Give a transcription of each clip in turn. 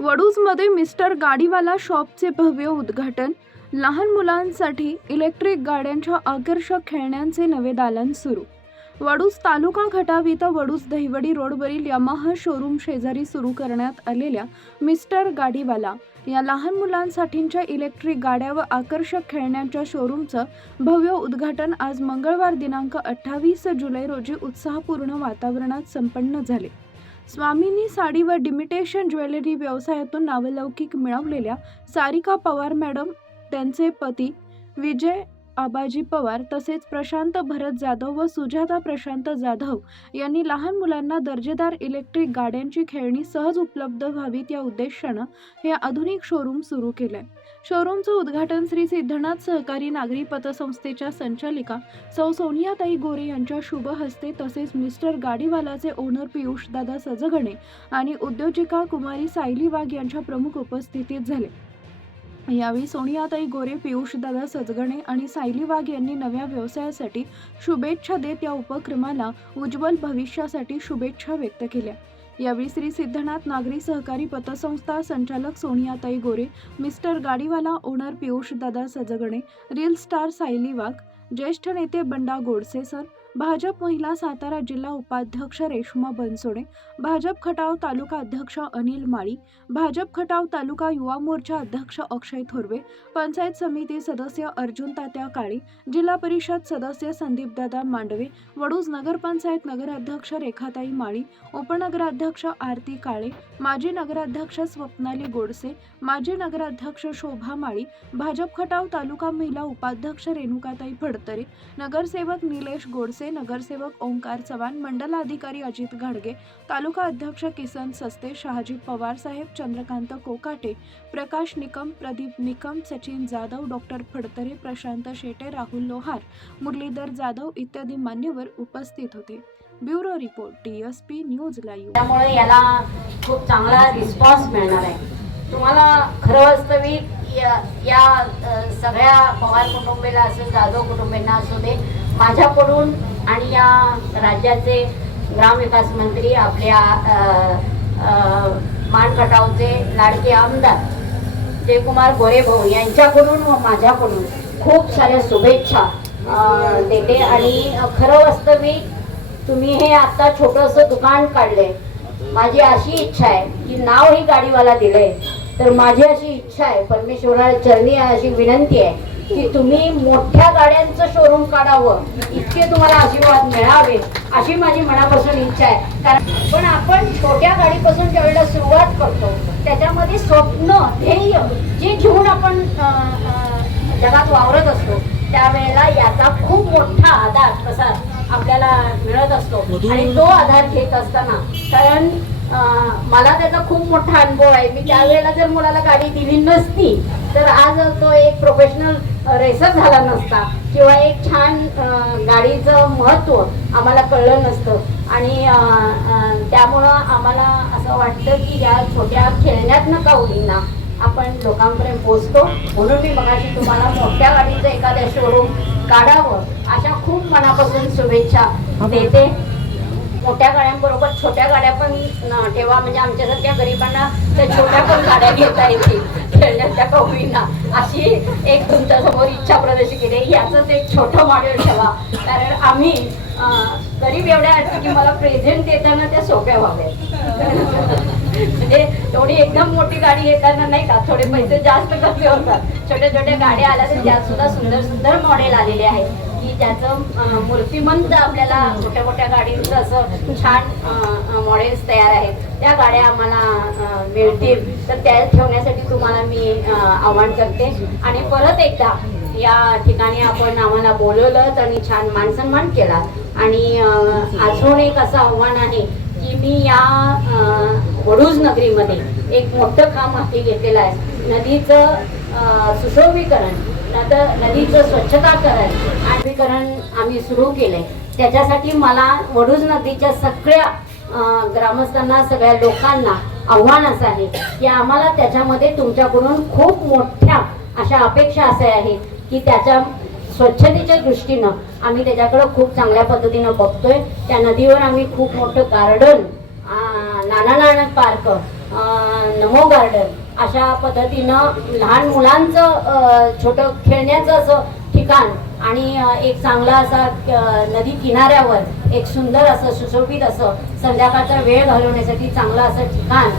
वडूजमध्ये mister गाडीवाला शॉपचे भव्य उद्घाटन. लहान मुलांसाठी इलेक्ट्रिक गाड्यांच्या आकर्षक खेळण्यांचे नवे दालन सुरू. वडूज तालुका खटाव इथं वडूज दहिवडी रोडवरील यामाहा शोरूम शेजारी सुरू करण्यात आलेल्या मिस्टर गाडीवाला या लहान मुलांसाठीच्या इलेक्ट्रिक गाड्या व आकर्षक खेळण्यांच्या शोरूमचं भव्य उद्घाटन आज मंगळवार दिनांक 28 जुलै रोजी उत्साहपूर्ण वातावरणात संपन्न झाले. स्वामींनी साडी व डिमिटेशन ज्वेलरी व्यवसायातून नावलौकिक मिळवलेल्या सारिका पवार मॅडम, त्यांचे पती विजय आबाजी पवार तसेच प्रशांत भरत जाधव व सुजाता प्रशांत जाधव यांनी लहान मुलांना दर्जेदार इलेक्ट्रिक गाड्यांची खेळणी सहज उपलब्ध व्हावीत या उद्देशानं हे आधुनिक शोरूम सुरू केलंय. शोरूमचं उद्घाटन श्री सिद्धनाथ सहकारी नागरी पतसंस्थेच्या संचालिका सौ सोनियाताई गोरे यांच्या शुभ हस्ते तसेच मिस्टर गाडीवालाचे ओनर पियुष दादा सजगणे आणि उद्योजिका कुमारी सायली वाघ यांच्या प्रमुख उपस्थितीत झाले. यावेळी सोनियाताई गोरे, पियुष दादा सजगणे आणि सायली वाघ यांनी नव्या व्यवसायासाठी शुभेच्छा देत या उपक्रमाला उज्ज्वल भविष्यासाठी शुभेच्छा व्यक्त केल्या. यावेळी श्री सिद्धनाथ नागरी सहकारी पतसंस्था संचालक सोनियाताई गोरे, मिस्टर गाडीवाला ओनर पियुष दादा सजगणे, रील स्टार सायली वाघ, ज्येष्ठ नेते बंडा गोडसे सर, भाजप महिला सातारा जिल्हा उपाध्यक्ष रेश्मा बनसोडे, भाजप खटाव तालुका अध्यक्ष अनिल माळी, भाजप खटाव तालुका युवा मोर्चा अध्यक्ष अक्षय थोरवे, पंचायत समिती सदस्य अर्जुन तात्या काळे, जिल्हा परिषद सदस्य संदीपदादा मांडवे, वडूज नगरपंचायत नगराध्यक्ष रेखाताई माळी, उपनगराध्यक्ष आरती काळे, माजी नगराध्यक्ष स्वप्नाली गोडसे, माजी नगराध्यक्ष शोभा माळी, भाजप खटाव तालुका महिला उपाध्यक्ष रेणुकाताई फडतरे, नगरसेवक निलेश गोडसे, नगरसेवक ओंकार चव्हाण, मंडलाधिकारी अजित घाडगे, तालुका अध्यक्ष किसन सस्ते, शहाजी पवार साहेब, चंद्रकांत कोकाटे, प्रकाश निकम, प्रदीप निकम, सचिन जाधव, डॉक्टर फडतरे, प्रशांत शेटे, राहुल लोहार, मुरलीधर जाधव इत्यादी मान्यवर उपस्थित होते. Bureau report, DSP news live. त्यामुळे याला खूप चांगला रिस्पॉन्स मिळणार आहे. तुम्हाला खरं वास्तविक या सगळ्या पवार कुटुंबीला असो, जाधव कुटुंबींना असू दे, माझ्याकडून आणि या राज्याचे ग्रामविकास मंत्री, आपल्या मानखटावचे लाडके आमदार जयकुमार गोरे भाऊ यांच्याकडून व माझ्याकडून खूप साऱ्या शुभेच्छा देते. आणि खरं वास्तविक तुम्ही हे आता छोटंसं दुकान काढले, माझी अशी इच्छा आहे की नाव ही गाडीवाला दिलंय, तर माझी अशी इच्छा आहे, परमेश्वराला चरणी अशी विनंती आहे की तुम्ही मोठ्या गाड्यांचं शोरूम काढावं, इतके तुम्हाला आशीर्वाद मिळावे अशी माझी मनापासून इच्छा आहे. कारण पण आपण छोट्या गाडीपासून ज्यावेळेला सुरुवात करतो त्याच्यामध्ये स्वप्न, ध्येय जे घेऊन आपण जगात वावरत असतो त्यावेळेला याचा खूप मोठा आधार कसा आपल्याला मिळत असतो. आणि तो आधार घेत असताना, कारण मला त्याचा खूप मोठा अनुभव आहे, मी त्यावेळेला जर मुलाला गाडी दिली नसती तर आज तो एक प्रोफेशनल रेसर झाला नसता किंवा एक छान गाडीचं महत्त्व आम्हाला कळलं नसतं. आणि त्यामुळं आम्हाला असं वाटतं की या छोट्या खेळण्यातनं का होईना आपण लोकांपर्यंत पोहोचतो. म्हणून मी मगाशी तुम्हाला मोठ्या गाडीचं एखाद्या शोरूम काढावं अशा खूप मनापासून शुभेच्छा देते. मोठ्या गाड्यांबरोबर छोट्या गाड्या पण ठेवा, म्हणजे आमच्यासारख्या गरिबांना त्या छोट्या पण गाड्या घेता येतील खेळण्याच्या का होईना अशी एक तुमच्या समोर इच्छा प्रदर्शित केली. याचंच एक छोटं मॉडेल ठेवा, कारण आम्ही गरीब एवढ्या असतो की मला प्रेझेंट देताना त्या सोप्या व्हाव्यात. म्हणजे थोडी एकदम मोठी गाडी घेताना नाही का थोडे पैसे जास्त खर्च होतात. छोट्या छोट्या गाड्या आल्या तर त्यात सुद्धा सुंदर सुंदर मॉडेल आलेले आहेत की ज्याचं मूर्तिमंत आपल्याला मोठ्या मोठ्या गाडींचं असं छान मॉडेल्स तयार आहेत. त्या गाड्या आम्हाला मिळतील तर त्या ठेवण्यासाठी तुम्हाला मी आवाहन करते. आणि परत एकदा या ठिकाणी आपण आम्हाला बोलवलं आणि छान मानसन्मान केला. आणि अजून एक असं आव्हान आहे की मी या वडूज नगरीमध्ये एक मोठं काम हाती घेतलेलं आहे. नदीचं सुशोभीकरण, नदीचं स्वच्छताकरण आम्ही सुरू केलंय. त्याच्यासाठी मला वडूज नदीच्या सगळ्या ग्रामस्थांना, सगळ्या लोकांना आव्हान असं आहे की आम्हाला त्याच्यामध्ये तुमच्याकडून खूप मोठ्या अशा अपेक्षा अशा आहेत की त्याच्या स्वच्छतेच्या दृष्टीनं आम्ही त्याच्याकडे खूप चांगल्या पद्धतीनं बघतोय. त्या नदीवर आम्ही खूप मोठं गार्डन, नाना नाना पार्क, नमो गार्डन अशा पद्धतीनं लहान मुलांचं छोटं खेळण्याचं असं ठिकाण आणि एक चांगला असा नदी किनाऱ्यावर एक सुंदर असं सुशोभित असं संध्याकाळचा वेळ घालवण्यासाठी चांगलं असं ठिकाण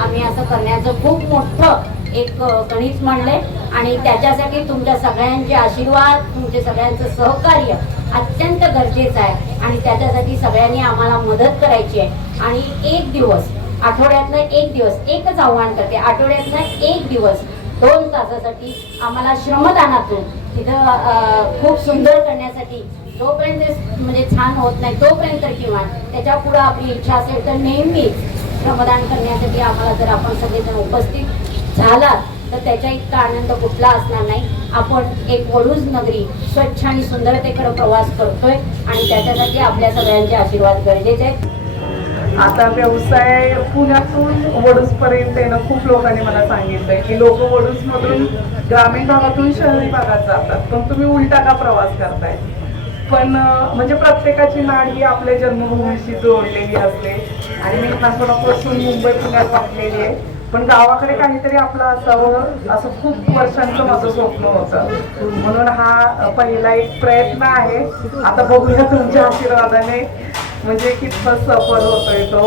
आम्ही असं करण्याचं खूप मोठं एक गणित मांडले आणि त्याच्यासाठी तुमच्या सगळ्यांचे आशीर्वाद तुमचे सगळ्यांचं सहकार्य अत्यंत गरजेचं आहे आणि त्याच्यासाठी सगळ्यांनी आम्हाला मदत करायची आहे आणि एक दिवस आठवड्यातनं एक दिवस एकच आव्हान करते आठवड्यातनं एक दिवस 2 तासासाठी आम्हाला श्रमदानातून तिथं खूप सुंदर करण्यासाठी जोपर्यंत म्हणजे छान होत नाही तोपर्यंत किंवा त्याच्या पुढे आपली इच्छा असेल तर नेहमीच श्रमदान करण्यासाठी आम्हाला जर आपण सगळेजण उपस्थित झाला तर त्याच्या इतका आनंद कुठला असणार नाही. आपण एक वडूज नगरी स्वच्छ आणि सुंदरतेकडे प्रवास करतोय आणि त्याच्यासाठी आपल्या सगळ्यांचे आशीर्वाद गरजेचे आहेत. आता व्यवसाय पुण्यातून वडूजपर्यंत येणं खूप लोकांनी मला सांगितलंय की लोक वडूजमधून ग्रामीण भागातून शहरी भागात जातात पण तुम्ही उलटा का प्रवास करताय. पण म्हणजे प्रत्येकाची नाड ही आपल्या जन्मभूमीशी जोडलेली असते आणि मी लहानपणापासून मुंबई पुण्यात वाढलेली आहे पण गावाकडे काहीतरी आपलं असावं असं खूप वर्षांचं माझं स्वप्न होतं म्हणून हा पहिला एक प्रयत्न आहे. आता बघूया तुमच्या आशीर्वादाने म्हणजे कितपत सफल होतोय तो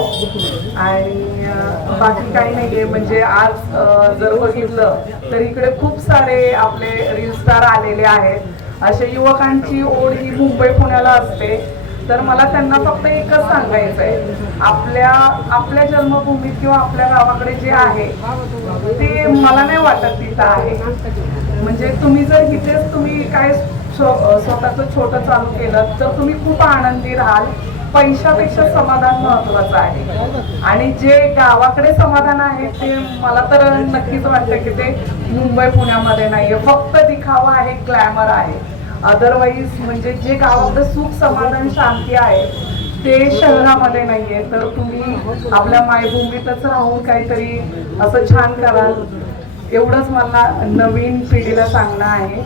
आणि बाकी काही नाहीये. म्हणजे आज जर बघितलं तर इकडे खूप सारे आपले रील स्टार आलेले आहेत. अशा युवकांची ओढ ही मुंबई पुण्याला असते तर मला त्यांना फक्त एकच सांगायचं आहे आपल्या जन्मभूमीत किंवा आपल्या गावाकडे जे आहे ते मला नाही वाटत तिथं आहे. म्हणजे तुम्ही जर इथेच तुम्ही काय स्वतःचं छोटं चालू केलं तर तुम्ही खूप आनंदी राहाल. पैशापेक्षा समाधान महत्वाचं आहे आणि जे गावाकडे समाधान आहे ते मला तर नक्कीच वाटतं की ते मुंबई पुण्यामध्ये नाहीये. फक्त दिखावा आहे ग्लॅमर आहे. अदरवाईज म्हणजे जे गावाकडे सुख समाधान शांती आहे ते शहरामध्ये नाहीये. तर तुम्ही आपल्या मायभूमीतच राहून काहीतरी असं छान कराल एवढंच मला नवीन पिढीला सांगणं आहे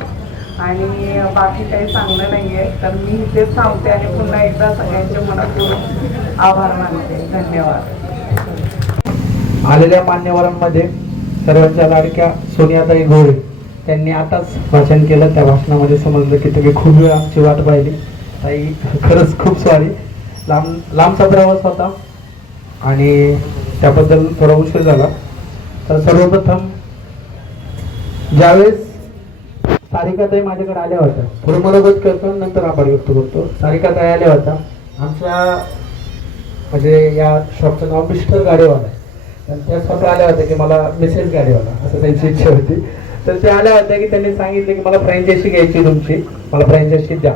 आणि बाकी काही सांगणं नाहीये. तर मी इथेच थांबते आणि पुन्हा एकदा सगळ्यांचे मनापासून आभार मानते. धन्यवाद. आलेल्या मान्यवरांमध्ये सर्वांच्या लाडक्या सोनियाताई घोळे त्यांनी आताच भाषण केलं. त्या भाषणामध्ये समजलं की तुम्ही खूप वेळ आमची वाट पाहिली. ताई खरंच खूप सॉरी. लांबचा प्रवास होता आणि त्याबद्दल थोडा उशीर झाला. तर सर्वप्रथम ज्यावेळेस सारिकाताई माझ्याकडे आल्या होत्या थोडं मनोगत करतो नंतर आभार व्यक्त करतो. सारिकाताई आल्या होत्या आमच्या म्हणजे या शॉपचं नाव मिस्टर गाडेवाला आहे. त्या स्वतः आल्या होत्या की मला मिसेस गाडेवाला असं त्यांची इच्छा होती. तर त्या आल्या होत्या की त्यांनी सांगितलं की मला फ्रँचायझी घ्यायची तुमची मला फ्रँचायझी द्या.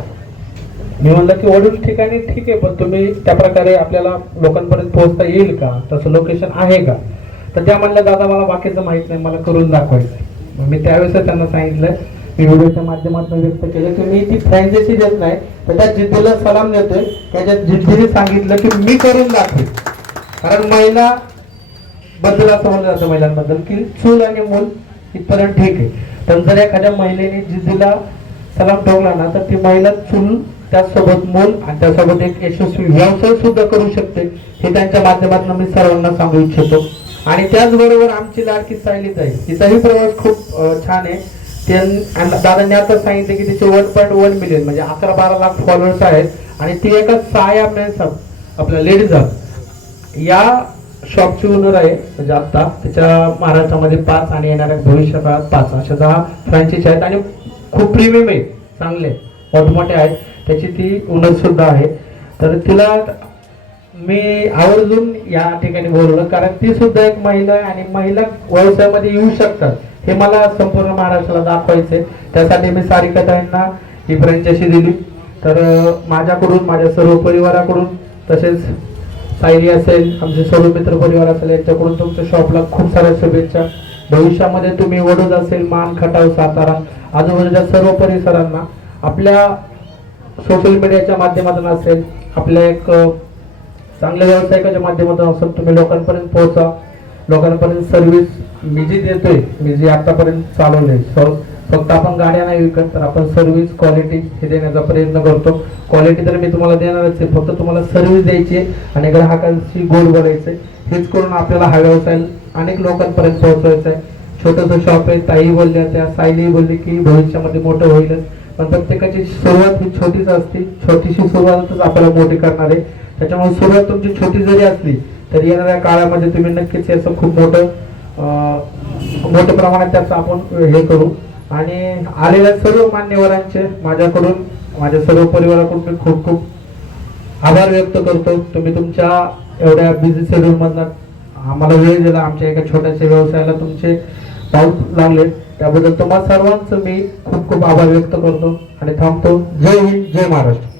मी म्हणलं की वडूज ठिकाणी ठीक आहे पण तुम्ही त्या प्रकारे आपल्याला लोकांपर्यंत पोहोचता येईल का तसं लोकेशन आहे का. तर त्या म्हणल्या दादा मला बाकीचं माहित नाही मला करून दाखवायचं. मी त्यावेळेस त्यांना सांगितलं मी व्हिडिओच्या माध्यमातून व्यक्त केलं की मी ती फ्रँचायझी देत नाही तर त्या जिद्दीला सलाम देतोय. त्याच्या जिद्दीने सांगितलं की मी करून दाखवेन. कारण महिला बद्दल असं म्हणलं जातं महिलांबद्दल की चूल आणि मूल इथपर्यंत ठीक आहे पण जर एखाद्या महिलेने जिद्दीला सलाम ठेवला ना तर ती महिला चूल त्याचसोबत मूल आणि त्यासोबत एक यशस्वी व्यवसाय सुद्धा करू शकते. हे त्यांच्या माध्यमातून मी सर्वांना सांगू इच्छितो. आणि त्याचबरोबर आमची लाडकी सायलीताई तिचाही प्रवास खूप छान आहे. दादांनी आता सांगितलं की तिचे 1.1 मिलियन म्हणजे 11-12 लाख फॉलोअर्स आहेत आणि ती एका साया मेन्स आपल्या लेडीज या शॉपची ओनर आहे. म्हणजे आता त्याच्या महाराष्ट्रामध्ये 5 आणि येणाऱ्या भविष्य काळात 5 अशा 10 फ्रँचायझी आहेत आणि खूप प्रीमियम आहे चांगले मोठमोठे आहेत. त्याची ती ओनर सुद्धा आहे. तर तिला मी आवर्जून या ठिकाणी बोलवलं कारण ती सुद्धा एक महिला आहे आणि महिला व्यवसायामध्ये येऊ शकतात हे मला संपूर्ण महाराष्ट्राला दाखवायचंय. त्यासाठी मी सारिकाताईंना ही फ्रँचायझी दिली. तर माझ्याकडून माझ्या सर्व परिवाराकडून तसेच सायली असेल आमचे सर्व मित्र परिवार असेल यांच्याकडून तुमच्या शॉपला खूप साऱ्या शुभेच्छा. भविष्यामध्ये तुम्ही वडूज असेल मान खटाव सातारा आजूबाजूच्या सर्व परिसरांना आपल्या सोशल मीडियाच्या माध्यमातून असेल आपल्या एक चांगल्या व्यावसायिकाच्या माध्यमातून असेल तुम्ही लोकांपर्यंत पोहोचा. लोकांपर्यंत सर्व्हिस मी जी देतोय मी जे आतापर्यंत चालवले फक्त आपण गाड्या नाही विकत तर आपण सर्व्हिस क्वालिटी हे देण्याचा प्रयत्न करतो. क्वालिटी तर मी तुम्हाला देणारच आहे फक्त तुम्हाला सर्व्हिस द्यायची आहे आणि ग्राहकांशी गोड बोलायचं हेच करून आपल्याला हा व्यवसाय अनेक लोकांपर्यंत पोहोचवायचा आहे. छोटंसं शॉप आहे, ताई बोलल्या, त्या सायली बोलली की भविष्यामध्ये मोठं होईलच, पण प्रत्येकाची सुरुवात ही छोटीच असते. छोटीशी सुरुवातच आपल्याला मोठी करणार आहे. त्याच्यामुळे सुरुवात तुमची छोटी जरी असली तरी येणाऱ्या काळामध्ये तुम्ही नक्कीच याचं खूप मोठ्या प्रमाणात त्याचं आपण हे करू. आणि आलेल्या सर्व मान्यवरांचे माझ्याकडून, माझ्या सर्व परिवाराकडून मी खूप खूप आभार व्यक्त करतो. तुम्ही तुमच्या एवढ्या बिझी शेड्यूल मधनं आम्हाला वेळ दिला, आमच्या एका छोट्याशा व्यवसायाला तुमचे पाऊल लागले, त्याबद्दल तुम्हा सर्वांचं मी खूप खूप आभार व्यक्त करतो आणि थांबतो. जय हिंद, जय महाराष्ट्र.